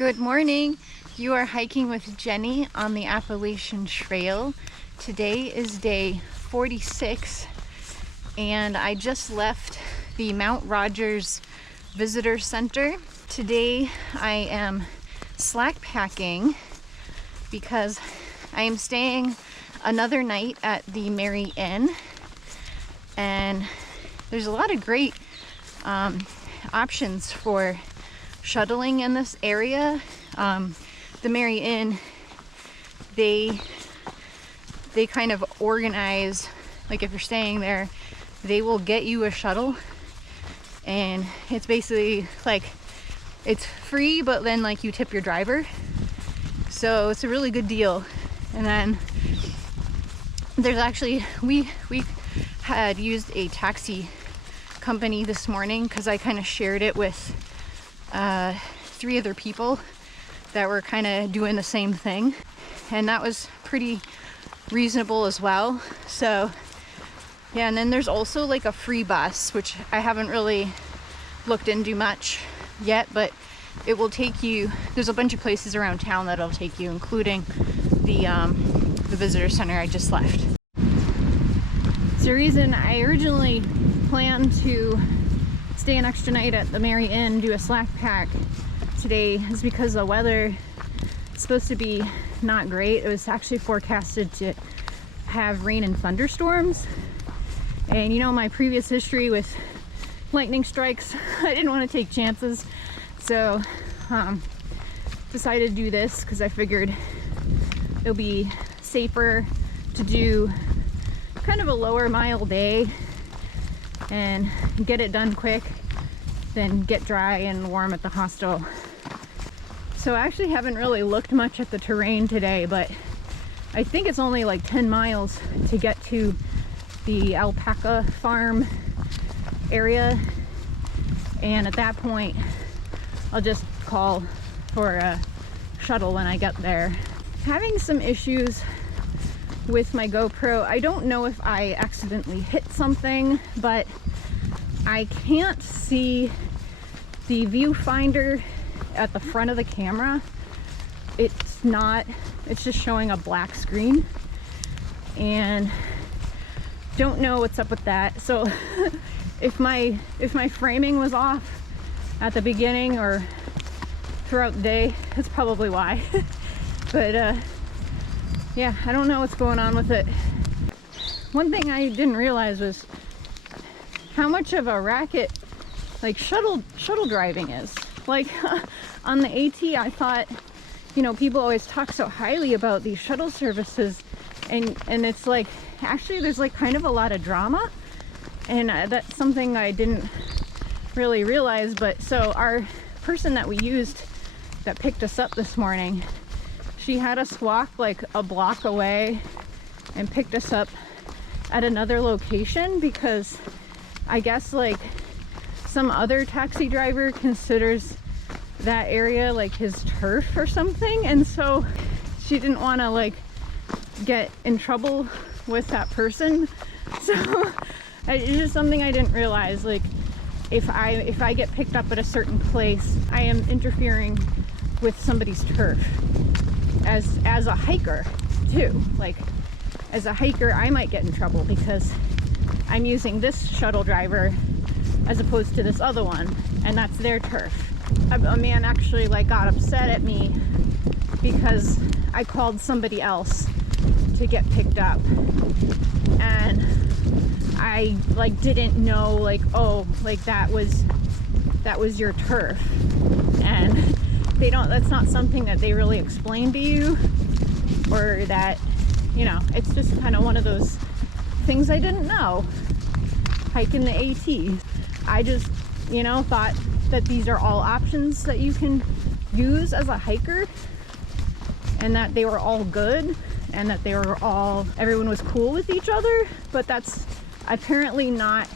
Good morning. You are hiking with Jenny on the Appalachian Trail. Today is day 46 and I just left the Mount Rogers Visitor Center. Today I am slackpacking because I am staying another night at the Merry Inn, and there's a lot of great options for shuttling in this area. The Merry Inn, they kind of organize, like if you're staying there, they will get you a shuttle, and it's basically like it's free, but then like you tip your driver, so it's a really good deal. And then there's actually, we had used a taxi company this morning because I kind of shared it with 3 other people that were kind of doing the same thing, and that was pretty reasonable as well. So yeah, and then there's also like a free bus, which I haven't really looked into much yet, but it will take you, there's a bunch of places around town that it'll take you, including the visitor center I just left. So the reason I originally planned to stay an extra night at the Merry Inn, do a Slackpack today, is because the weather is supposed to be not great. It was actually forecasted to have rain and thunderstorms, and you know my previous history with lightning strikes, I didn't want to take chances, so decided to do this because I figured it'll be safer to do kind of a lower mile day and get it done quick than get dry and warm at the hostel. So I actually haven't really looked much at the terrain today, but I think it's only like 10 miles to get to the alpaca farm area, and at that point I'll just call for a shuttle when I get there. Having some issues with my GoPro. I don't know if I accidentally hit something, but I can't see the viewfinder at the front of the camera. It's just showing a black screen, and don't know what's up with that. So if my framing was off at the beginning or throughout the day, that's probably why. But yeah, I don't know what's going on with it. One thing I didn't realize was how much of a racket like shuttle driving is. Like on the AT, I thought, you know, people always talk so highly about these shuttle services, and it's like actually there's like kind of a lot of drama, and that's something I didn't really realize. But so our person that we used that picked us up this morning, she had us walk like a block away and picked us up at another location because I guess like some other taxi driver considers that area like his turf or something, and so she didn't want to like get in trouble with that person. So it's just something I didn't realize, like if I get picked up at a certain place, I am interfering with somebody's turf as a hiker too. Like as a hiker I might get in trouble because I'm using this shuttle driver as opposed to this other one, and that's their turf. A man actually like got upset at me because I called somebody else to get picked up, and I like didn't know like, oh, like that was your turf, and that's not something that they really explain to you, or that, you know, it's just kind of one of those things I didn't know. Hiking the AT, I just, you know, thought that these are all options that you can use as a hiker, and that they were all good, and that everyone was cool with each other, but that's apparently not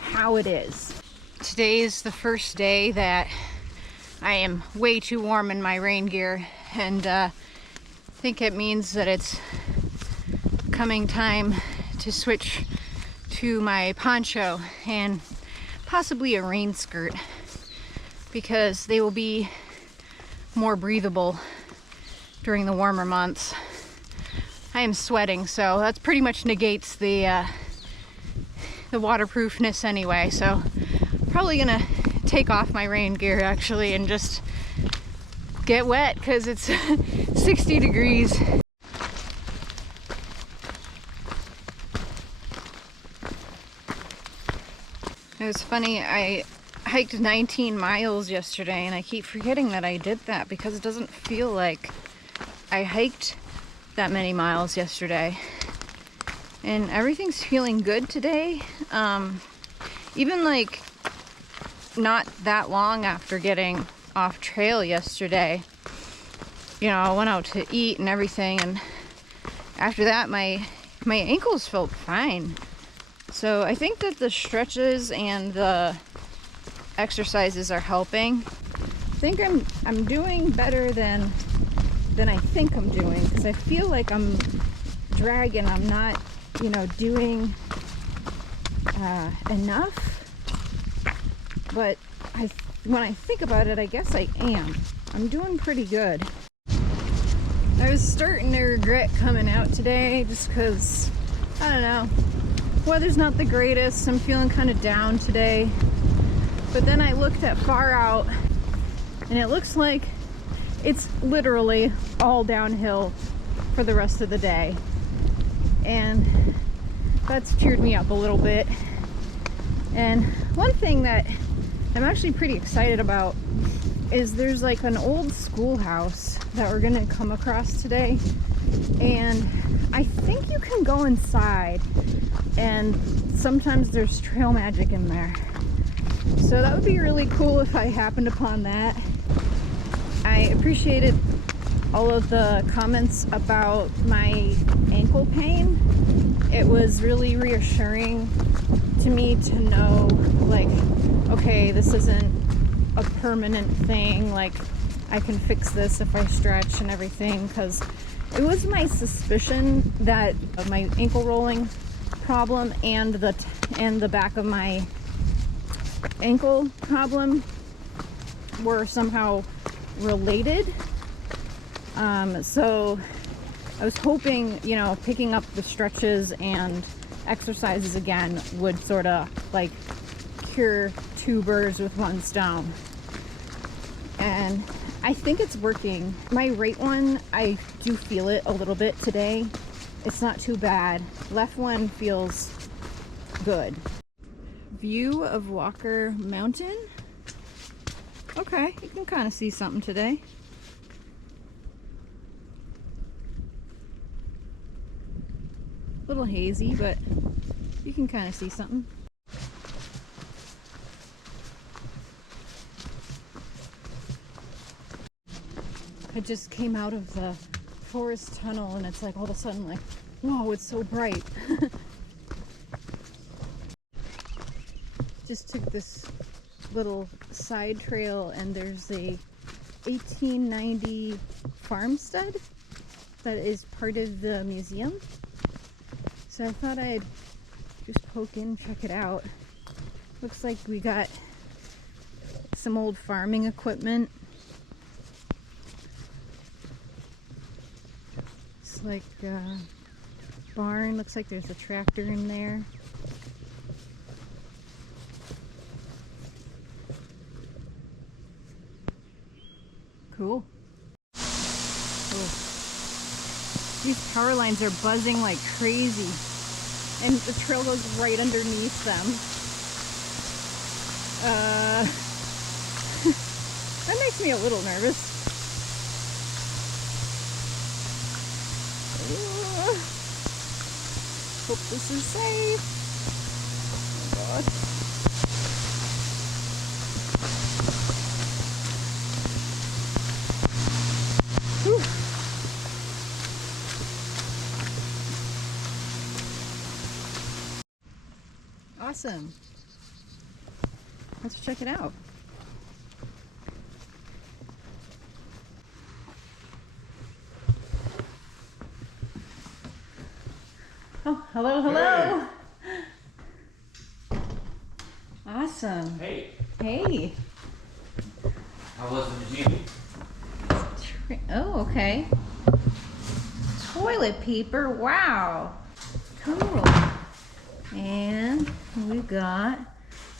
how it is. Today is the first day that I am way too warm in my rain gear, and I think it means that it's coming time to switch to my poncho and possibly a rain skirt, because they will be more breathable during the warmer months. I am sweating, so that's pretty much negates the waterproofness anyway. So probably gonna take off my rain gear actually and just get wet because it's 60 degrees. It was funny, I hiked 19 miles yesterday and I keep forgetting that I did that because it doesn't feel like I hiked that many miles yesterday. And everything's feeling good today. Even like not that long after getting off trail yesterday, you know, I went out to eat and everything, and after that my ankles felt fine. So I think that the stretches and the exercises are helping. I think I'm doing better than I think I'm doing, because I feel like I'm dragging. I'm not, you know, doing enough. But when I think about it, I guess I am. I'm doing pretty good. I was starting to regret coming out today just because, I don't know, weather's not the greatest. I'm feeling kind of down today. But then I looked at far out and it looks like it's literally all downhill for the rest of the day. And that's cheered me up a little bit. And one thing that I'm actually pretty excited about is there's like an old schoolhouse that we're gonna come across today, and I think you can go inside and sometimes there's trail magic in there. So that would be really cool if I happened upon that. I appreciated all of the comments about my ankle pain. It was really reassuring to me to know, like, okay, this isn't a permanent thing, like I can fix this if I stretch and everything, because it was my suspicion that my ankle rolling problem and the back of my ankle problem were somehow related. So I was hoping, you know, picking up the stretches and exercises again would sort of like cure two birds with one stone. And I think it's working. My right one, I do feel it a little bit today. It's not too bad. Left one feels good. View of Walker Mountain. Okay, you can kind of see something today. A little hazy, but you can kind of see something. I just came out of the forest tunnel and it's like all of a sudden like, whoa, it's so bright. Just took this little side trail and there's a 1890 farmstead that is part of the museum. So I thought I'd just poke in, check it out. Looks like we got some old farming equipment. It's like a barn. Looks like there's a tractor in there. Cool. Oh. These power lines are buzzing like crazy, and the trail goes right underneath them. That makes me a little nervous. Hope this is safe. Oh God. Whew. Awesome. Let's check it out. Oh, hello, hello. Hey. Awesome. Hey. Hey. How was the museum? Oh, okay. Toilet paper. Wow. Cool. And we've got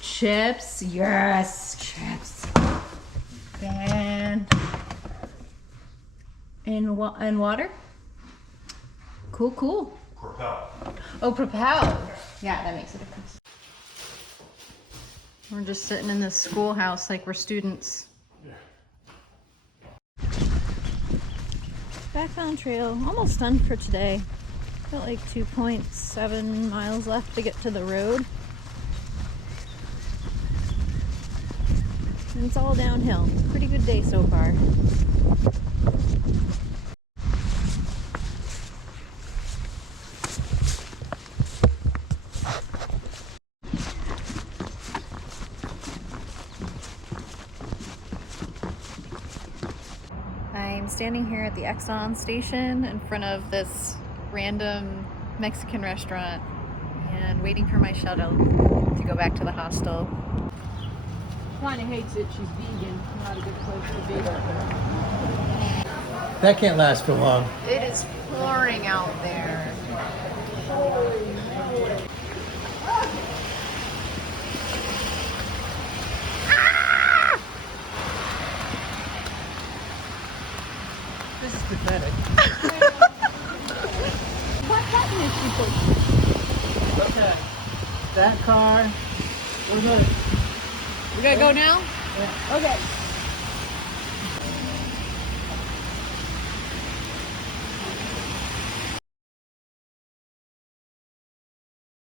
chips. Yes, chips. And water. Cool, cool. Propel. Oh, Propel. Yeah, that makes a difference. We're just sitting in this schoolhouse like we're students. Backbound trail, almost done for today. Got like 2.7 miles left to get to the road. And it's all downhill. Pretty good day so far. I'm standing here at the Exxon station in front of this random Mexican restaurant and waiting for my shuttle to go back to the hostel. Kind of hates it. She's vegan. Not a good place to be. That can't last for long. It is pouring out there. This is pathetic. What button is she pushing? Okay. That car. We're good. We gotta go now? Yeah. Okay.